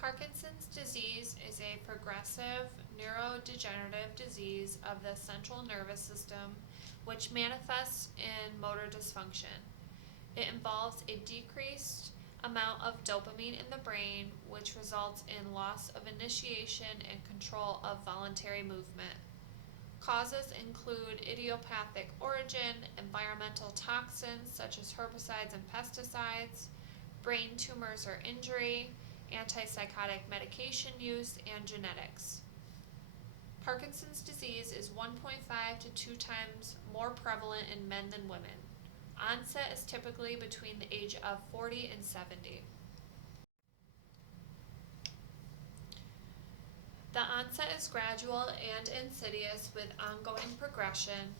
Parkinson's disease is a progressive neurodegenerative disease of the central nervous system which manifests in motor dysfunction. It involves a decreased amount of dopamine in the brain, which results in loss of initiation and control of voluntary movement. Causes include idiopathic origin, environmental toxins such as herbicides and pesticides, brain tumors or injury, antipsychotic medication use, and genetics. Parkinson's disease is 1.5 to 2 times more prevalent in men than women. Onset is typically between the age of 40 and 70. The onset is gradual and insidious with ongoing progression.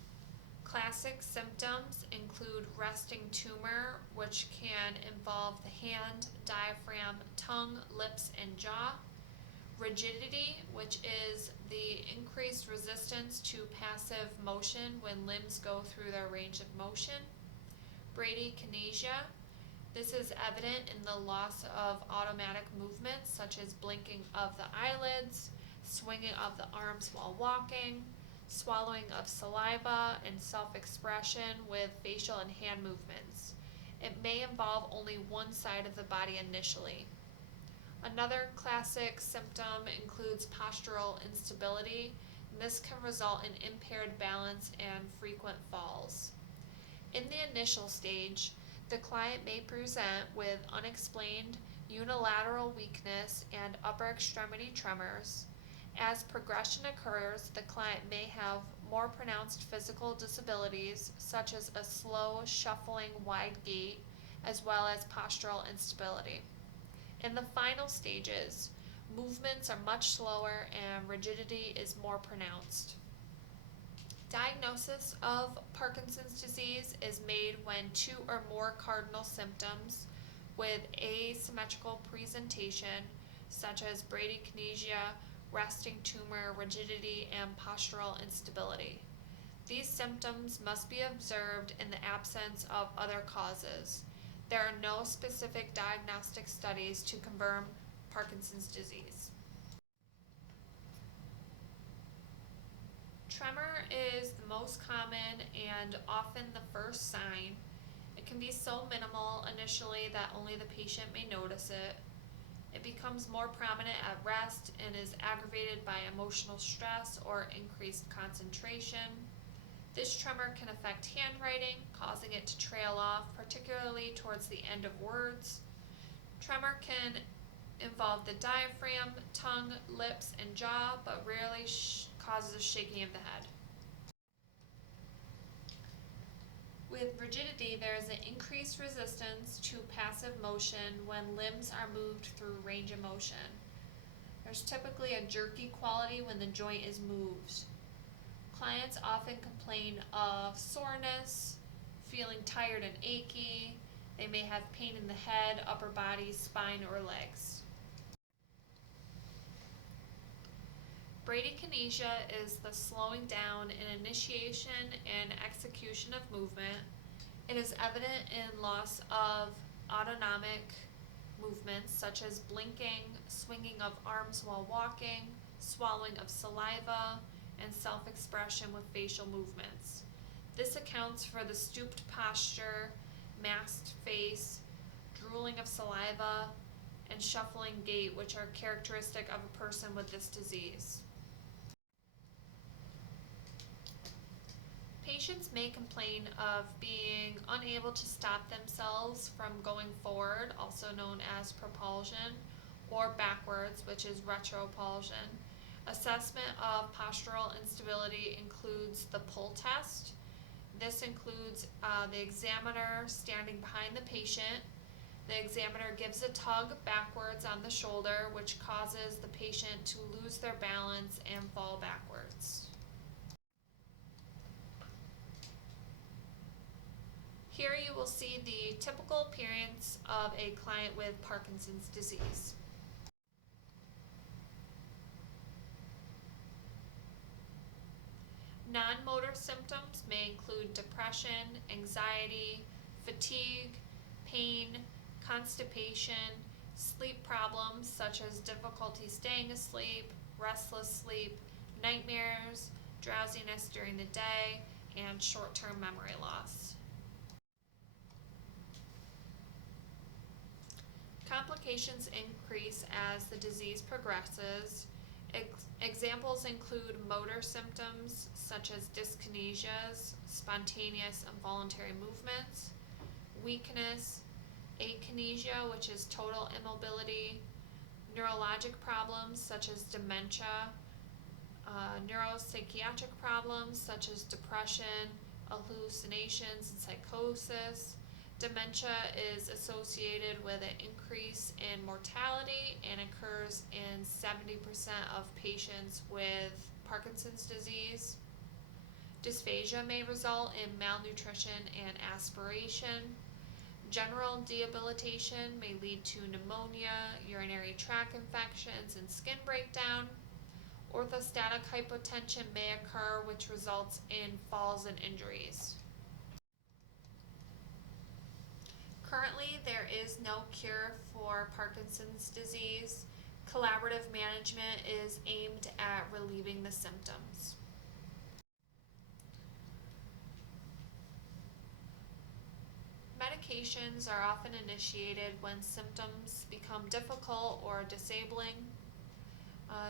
Classic symptoms include resting tumor, which can involve the hand, diaphragm, tongue, lips, and jaw. Rigidity, which is the increased resistance to passive motion when limbs go through their range of motion. Bradykinesia. This is evident in the loss of automatic movements such as blinking of the eyelids, swinging of the arms while walking, swallowing of saliva, and self-expression with facial and hand movements. It may involve only one side of the body initially. Another classic symptom includes postural instability, and this can result in impaired balance and frequent falls. In the initial stage, the client may present with unexplained unilateral weakness and upper extremity tremors. As progression occurs, the client may have more pronounced physical disabilities, such as a slow, shuffling, wide gait, as well as postural instability. In the final stages, movements are much slower and rigidity is more pronounced. Diagnosis of Parkinson's disease is made when 2 or more cardinal symptoms with asymmetrical presentation, such as bradykinesia, resting tumor, rigidity, and postural instability. These symptoms must be observed in the absence of other causes. There are no specific diagnostic studies to confirm Parkinson's disease. Tremor is the most common and often the first sign. It can be so minimal initially that only the patient may notice it. It becomes more prominent at rest and is aggravated by emotional stress or increased concentration. This tremor can affect handwriting, causing it to trail off, particularly towards the end of words. Tremor can involve the diaphragm, tongue, lips, and jaw, but rarely causes shaking of the head. With rigidity, there is an increased resistance to passive motion when limbs are moved through range of motion. There's typically a jerky quality when the joint is moved. Clients often complain of soreness, feeling tired and achy. They may have pain in the head, upper body, spine, or legs. Bradykinesia is the slowing down in initiation and execution of movement. It is evident in loss of autonomic movements such as blinking, swinging of arms while walking, swallowing of saliva, and self-expression with facial movements. This accounts for the stooped posture, masked face, drooling of saliva, and shuffling gait, which are characteristic of a person with this disease. Patients may complain of being unable to stop themselves from going forward, also known as propulsion, or backwards, which is retropulsion. Assessment of postural instability includes the pull test. This includes the examiner standing behind the patient. The examiner gives a tug backwards on the shoulder, which causes the patient to lose their balance and fall backwards. Here you will see the typical appearance of a client with Parkinson's disease. Non-motor symptoms may include depression, anxiety, fatigue, pain, constipation, Sleep problems such as difficulty staying asleep, restless sleep, nightmares, drowsiness during the day, and short-term memory loss. Complications increase as the disease progresses. Examples include motor symptoms such as dyskinesias, spontaneous involuntary movements, weakness, akinesia, which is total immobility, neurologic problems such as dementia, neuropsychiatric problems such as depression, hallucinations, and psychosis. Dementia is associated with an increase in mortality and occurs in 70% of patients with Parkinson's disease. Dysphagia may result in malnutrition and aspiration. General debilitation may lead to pneumonia, urinary tract infections, and skin breakdown. Orthostatic hypotension may occur, which results in falls and injuries. Currently, there is no cure for Parkinson's disease. Collaborative management is aimed at relieving the symptoms. Medications are often initiated when symptoms become difficult or disabling.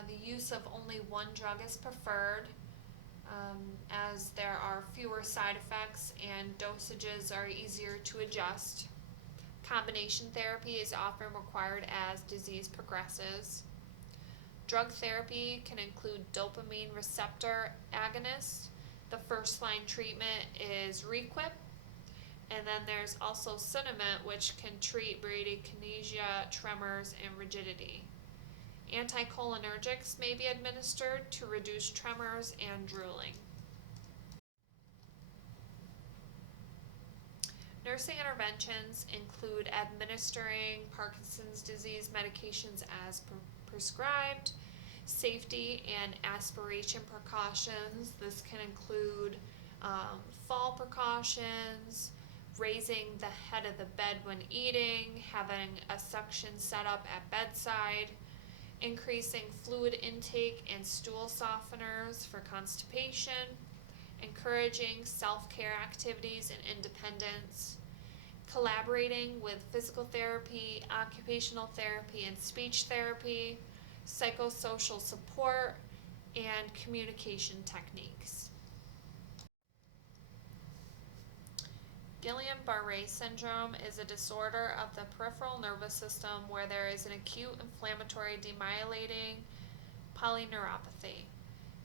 The use of only one drug is preferred, as there are fewer side effects and dosages are easier to adjust. Combination therapy is often required as disease progresses. Drug therapy can include dopamine receptor agonists. The first line treatment is Requip. And then there's also Sinemet, which can treat bradykinesia, tremors, and rigidity. Anticholinergics may be administered to reduce tremors and drooling. Nursing interventions include administering Parkinson's disease medications as prescribed, safety and aspiration precautions. This can include fall precautions, raising the head of the bed when eating, having a suction set up at bedside, increasing fluid intake and stool softeners for constipation, encouraging self-care activities and independence, collaborating with physical therapy, occupational therapy, and speech therapy, psychosocial support, and communication techniques. Guillain-Barré syndrome is a disorder of the peripheral nervous system where there is an acute inflammatory demyelinating polyneuropathy.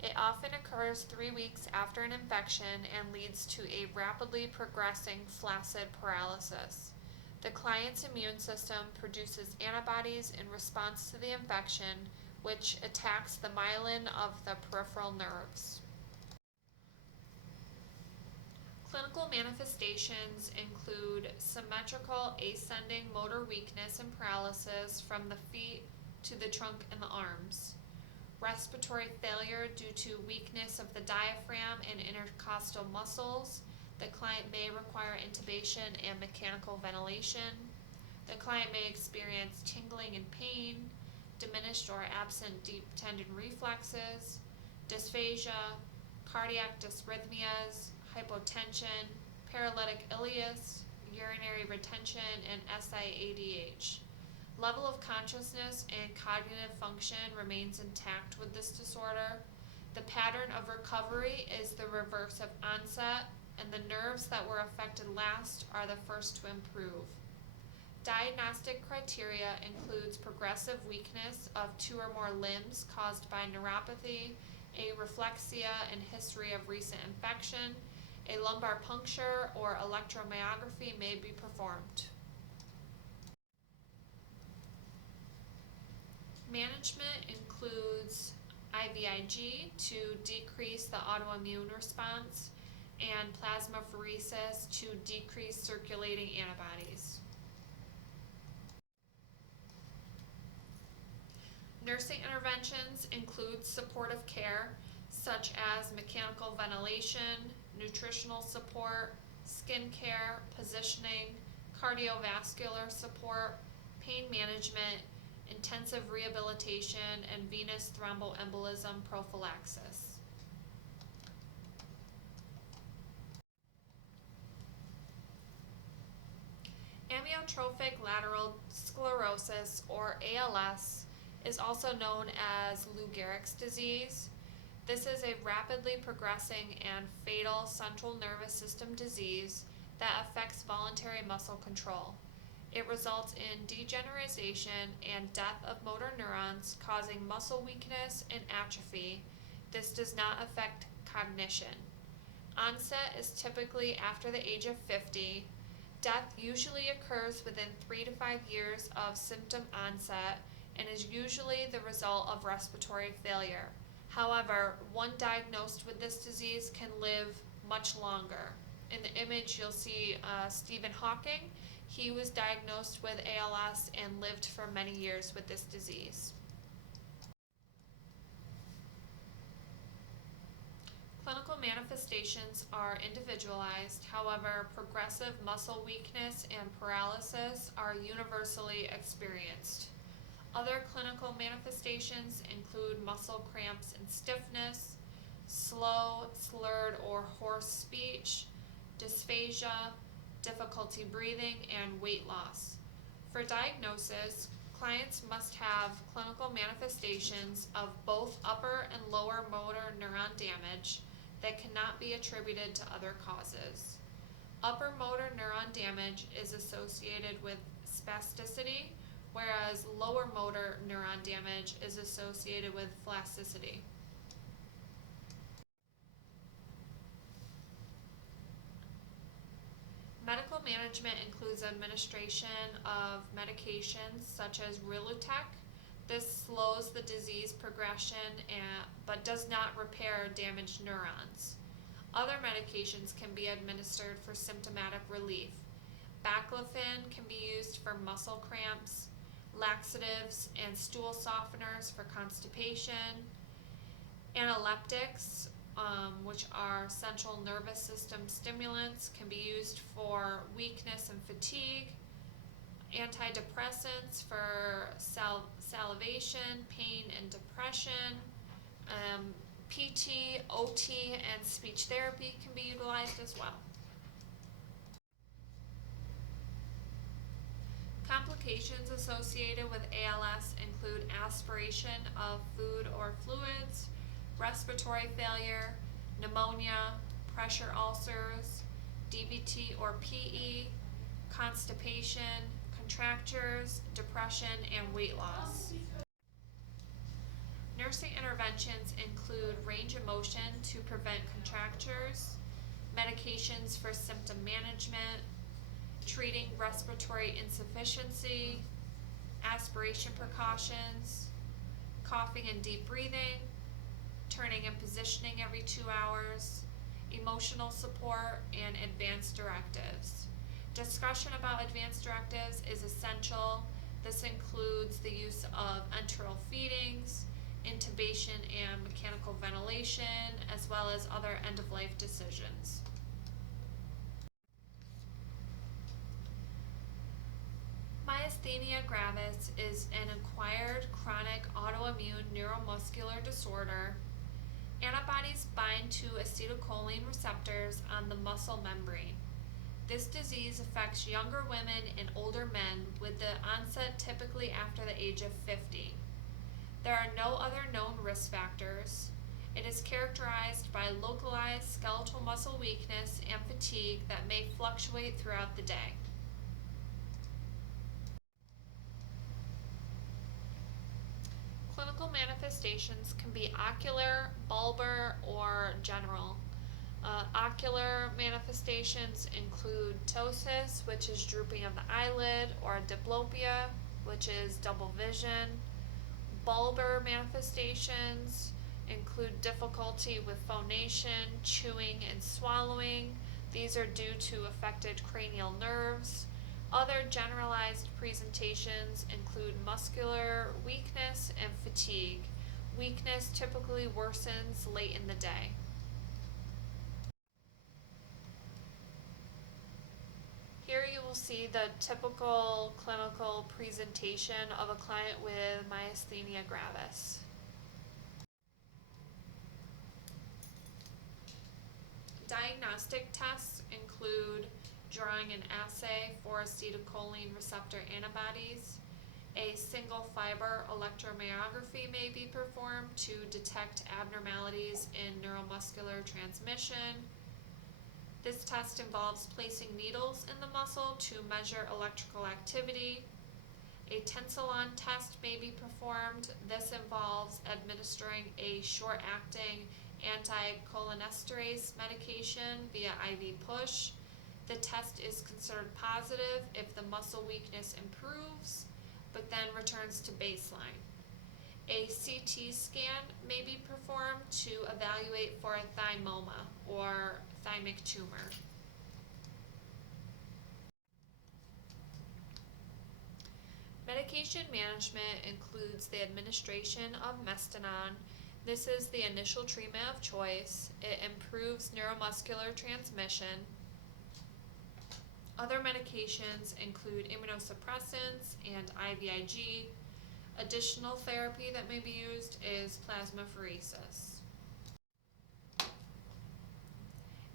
It often occurs 3 weeks after an infection and leads to a rapidly progressing flaccid paralysis. The client's immune system produces antibodies in response to the infection, which attacks the myelin of the peripheral nerves. Clinical manifestations include symmetrical ascending motor weakness and paralysis from the feet to the trunk and the arms, respiratory failure due to weakness of the diaphragm and intercostal muscles. The client may require intubation and mechanical ventilation. The client may experience tingling and pain, diminished or absent deep tendon reflexes, dysphagia, cardiac dysrhythmias, hypotension, paralytic ileus, urinary retention, and SIADH. Level of consciousness and cognitive function remains intact with this disorder. The pattern of recovery is the reverse of onset, and the nerves that were affected last are the first to improve. Diagnostic criteria includes progressive weakness of 2 or more limbs caused by neuropathy, a reflexia and history of recent infection. A lumbar puncture or electromyography may be performed. Management includes IVIG to decrease the autoimmune response and plasmapheresis to decrease circulating antibodies. Nursing interventions include supportive care such as mechanical ventilation, nutritional support, skin care, positioning, cardiovascular support, pain management, intensive rehabilitation, and venous thromboembolism prophylaxis. Amyotrophic lateral sclerosis, or ALS, is also known as Lou Gehrig's disease. This is a rapidly progressing and fatal central nervous system disease that affects voluntary muscle control. It results in degeneration and death of motor neurons, causing muscle weakness and atrophy. This does not affect cognition. Onset is typically after the age of 50. Death usually occurs within 3 to 5 years of symptom onset and is usually the result of respiratory failure. However, one diagnosed with this disease can live much longer. In the image, you'll see Stephen Hawking. He was diagnosed with ALS and lived for many years with this disease. Clinical manifestations are individualized. However, progressive muscle weakness and paralysis are universally experienced. Other clinical manifestations include muscle cramps and stiffness, slow, slurred, or hoarse speech, dysphagia, difficulty breathing, and weight loss. For diagnosis, clients must have clinical manifestations of both upper and lower motor neuron damage that cannot be attributed to other causes. Upper motor neuron damage is associated with spasticity, whereas lower motor neuron damage is associated with plasticity. Medical management includes administration of medications such as Rilutec. This slows the disease progression but does not repair damaged neurons. Other medications can be administered for symptomatic relief. Baclofen can be used for muscle cramps, laxatives and stool softeners for constipation. Analeptics, which are central nervous system stimulants, can be used for weakness and fatigue. Antidepressants for salivation, pain, and depression. PT, OT, and speech therapy can be utilized as well. Complications associated with ALS include aspiration of food or fluids, respiratory failure, pneumonia, pressure ulcers, DVT or PE, constipation, contractures, depression, and weight loss. Nursing interventions include range of motion to prevent contractures, medications for symptom management, treating respiratory insufficiency, aspiration precautions, coughing and deep breathing, turning and positioning every 2 hours, emotional support, and advanced directives. Discussion about advanced directives is essential. This includes the use of enteral feedings, intubation and mechanical ventilation, as well as other end-of-life decisions. Myasthenia gravis is an acquired chronic autoimmune neuromuscular disorder. Antibodies bind to acetylcholine receptors on the muscle membrane. This disease affects younger women and older men, with the onset typically after the age of 50. There are no other known risk factors. It is characterized by localized skeletal muscle weakness and fatigue that may fluctuate throughout the day. Clinical manifestations can be ocular, bulbar, or general. Ocular manifestations include ptosis, which is drooping of the eyelid, or diplopia, which is double vision. Bulbar manifestations include difficulty with phonation, chewing, and swallowing. These are due to affected cranial nerves. Other generalized presentations include muscular weakness and fatigue. Weakness typically worsens late in the day. Here you will see the typical clinical presentation of a client with myasthenia gravis. Diagnostic tests include drawing an assay for acetylcholine receptor antibodies. A single fiber electromyography may be performed to detect abnormalities in neuromuscular transmission. This test involves placing needles in the muscle to measure electrical activity. A tensilon test may be performed. This involves administering a short-acting anticholinesterase medication via IV push. The test is considered positive if the muscle weakness improves, but then returns to baseline. A CT scan may be performed to evaluate for a thymoma or thymic tumor. Medication management includes the administration of Mestinon. This is the initial treatment of choice. It improves neuromuscular transmission. Other medications include immunosuppressants and IVIG. Additional therapy that may be used is plasmapheresis.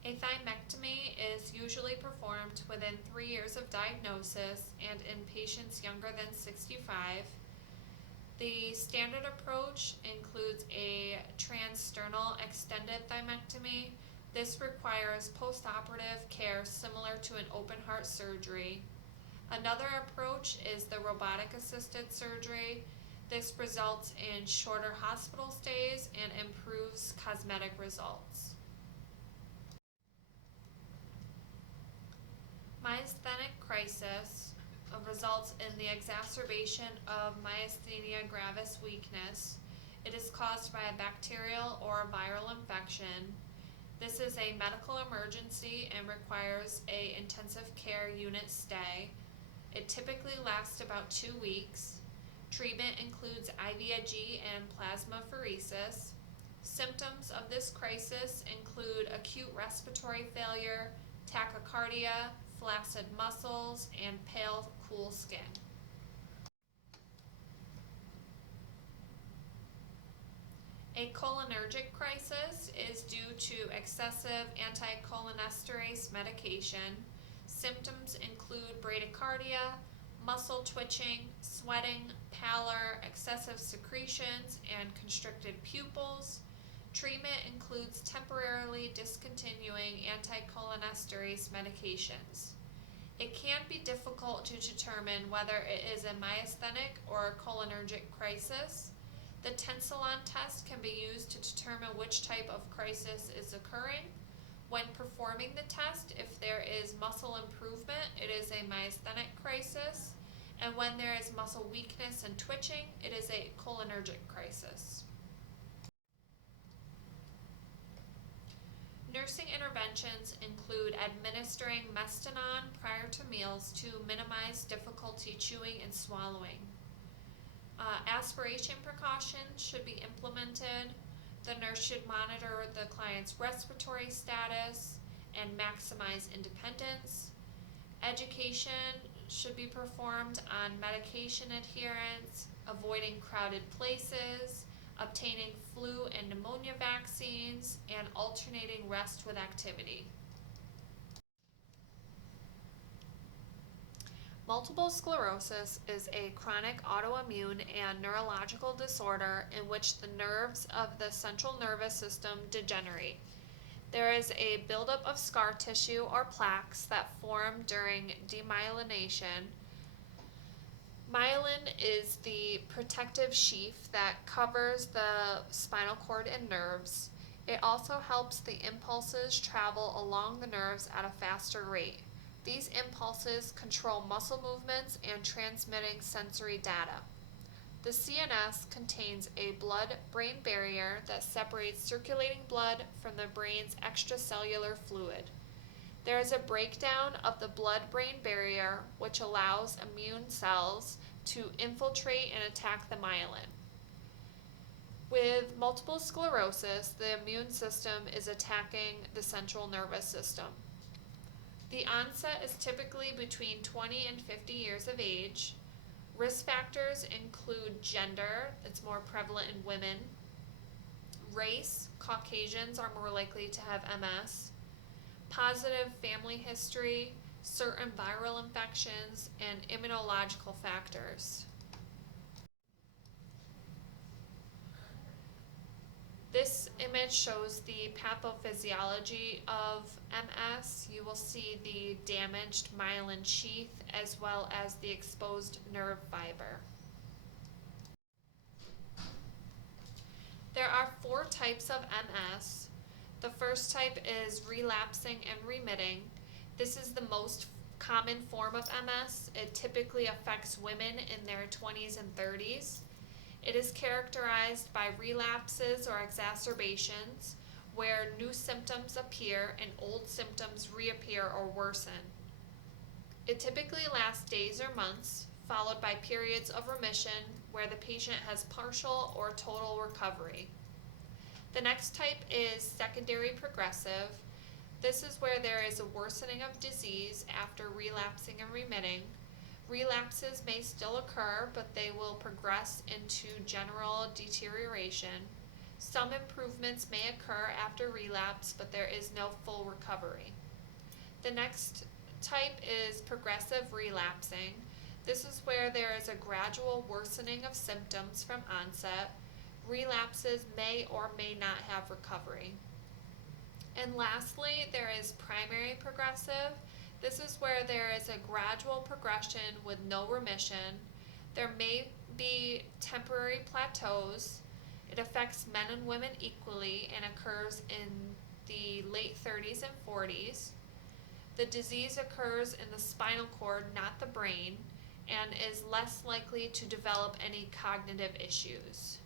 A thymectomy is usually performed within 3 years of diagnosis and in patients younger than 65. The standard approach includes a transsternal extended thymectomy. This requires postoperative care similar to an open heart surgery. Another approach is the robotic-assisted surgery. This results in shorter hospital stays and improves cosmetic results. Myasthenic crisis results in the exacerbation of myasthenia gravis weakness. It is caused by a bacterial or a viral infection. This is a medical emergency and requires an intensive care unit stay. It typically lasts about 2 weeks. Treatment includes IVIG and plasmapheresis. Symptoms of this crisis include acute respiratory failure, tachycardia, flaccid muscles, and pale, cool skin. A cholinergic crisis is due to excessive anticholinesterase medication. Symptoms include bradycardia, muscle twitching, sweating, pallor, excessive secretions, and constricted pupils. Treatment includes temporarily discontinuing anticholinesterase medications. It can be difficult to determine whether it is a myasthenic or a cholinergic crisis. The tensilon test can be used to determine which type of crisis is occurring. When performing the test, if there is muscle improvement, it is a myasthenic crisis, and when there is muscle weakness and twitching, it is a cholinergic crisis. Nursing interventions include administering Mestinon prior to meals to minimize difficulty chewing and swallowing. Aspiration precautions should be implemented. The nurse should monitor the client's respiratory status and maximize independence. Education should be performed on medication adherence, avoiding crowded places, obtaining flu and pneumonia vaccines, and alternating rest with activity. Multiple sclerosis is a chronic autoimmune and neurological disorder in which the nerves of the central nervous system degenerate. There is a buildup of scar tissue or plaques that form during demyelination. Myelin is the protective sheath that covers the spinal cord and nerves. It also helps the impulses travel along the nerves at a faster rate. These impulses control muscle movements and transmitting sensory data. The CNS contains a blood-brain barrier that separates circulating blood from the brain's extracellular fluid. There is a breakdown of the blood-brain barrier, which allows immune cells to infiltrate and attack the myelin. With multiple sclerosis, the immune system is attacking the central nervous system. The onset is typically between 20 and 50 years of age. Risk factors include gender, it's more prevalent in women, race, Caucasians are more likely to have MS, positive family history, certain viral infections, and immunological factors. This image shows the pathophysiology of MS. You will see the damaged myelin sheath as well as the exposed nerve fiber. There are 4 types of MS. The first type is relapsing and remitting. This is the most common form of MS. It typically affects women in their 20s and 30s. It is characterized by relapses or exacerbations where new symptoms appear and old symptoms reappear or worsen. It typically lasts days or months, followed by periods of remission where the patient has partial or total recovery. The next type is secondary progressive. This is where there is a worsening of disease after relapsing and remitting. Relapses may still occur, but they will progress into general deterioration. Some improvements may occur after relapse, but there is no full recovery. The next type is progressive relapsing. This is where there is a gradual worsening of symptoms from onset. Relapses may or may not have recovery. And lastly, there is primary progressive. This is where there is a gradual progression with no remission. There may be temporary plateaus. It affects men and women equally and occurs in the late 30s and 40s. The disease occurs in the spinal cord, not the brain, and is less likely to develop any cognitive issues.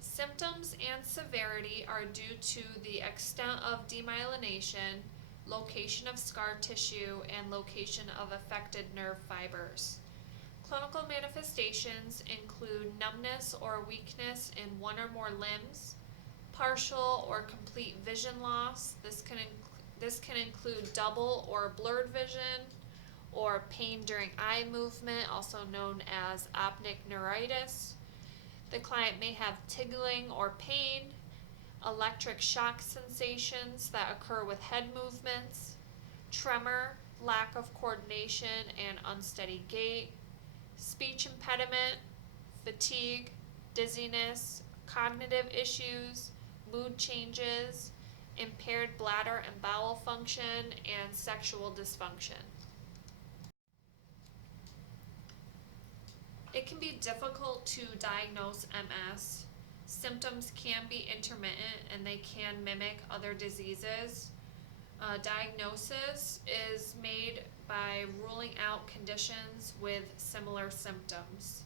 Symptoms and severity are due to the extent of demyelination, location of scar tissue, and location of affected nerve fibers. Clinical manifestations include numbness or weakness in one or more limbs, partial or complete vision loss. This can include double or blurred vision, or pain during eye movement, also known as optic neuritis. The client may have tingling or pain, electric shock sensations that occur with head movements, tremor, lack of coordination and unsteady gait, speech impediment, fatigue, dizziness, cognitive issues, mood changes, impaired bladder and bowel function, and sexual dysfunction. It can be difficult to diagnose MS. Symptoms can be intermittent and they can mimic other diseases. Diagnosis is made by ruling out conditions with similar symptoms.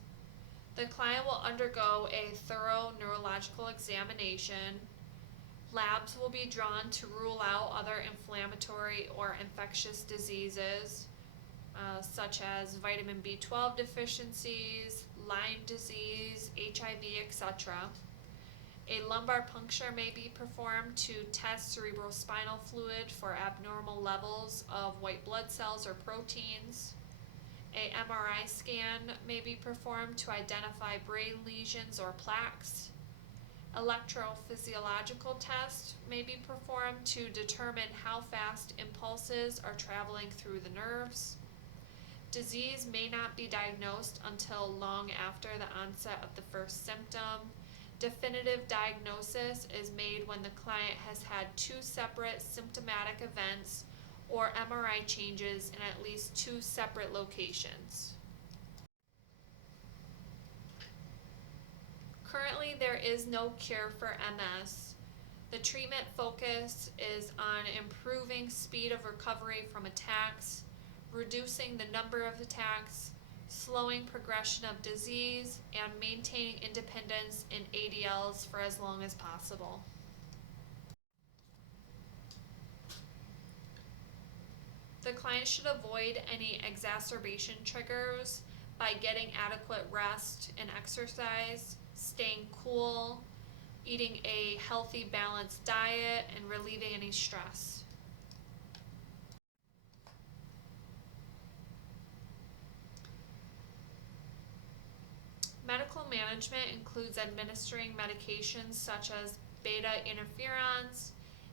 The client will undergo a thorough neurological examination. Labs will be drawn to rule out other inflammatory or infectious diseases, such as vitamin B12 deficiencies, Lyme disease, HIV, etc. A lumbar puncture may be performed to test cerebrospinal fluid for abnormal levels of white blood cells or proteins. A MRI scan may be performed to identify brain lesions or plaques. Electrophysiological tests may be performed to determine how fast impulses are traveling through the nerves. Disease may not be diagnosed until long after the onset of the first symptom. Definitive diagnosis is made when the client has had 2 separate symptomatic events or MRI changes in at least 2 separate locations. Currently, there is no cure for MS. The treatment focus is on improving speed of recovery from attacks, reducing the number of attacks, slowing progression of disease, and maintaining independence in ADLs for as long as possible. The client should avoid any exacerbation triggers by getting adequate rest and exercise, staying cool, eating a healthy, balanced diet, and relieving any stress. Medical management includes administering medications such as beta interferons,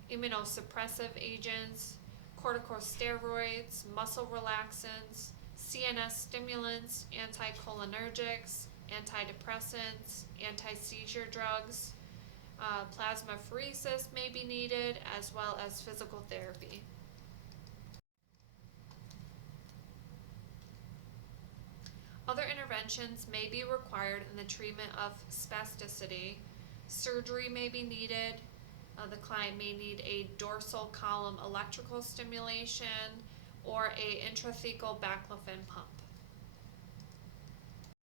immunosuppressive agents, corticosteroids, muscle relaxants, CNS stimulants, anticholinergics, antidepressants, anti-seizure drugs. Plasmapheresis may be needed, as well as physical therapy. Other interventions may be required in the treatment of spasticity. Surgery may be needed. The client may need a dorsal column electrical stimulation or a intrathecal baclofen pump.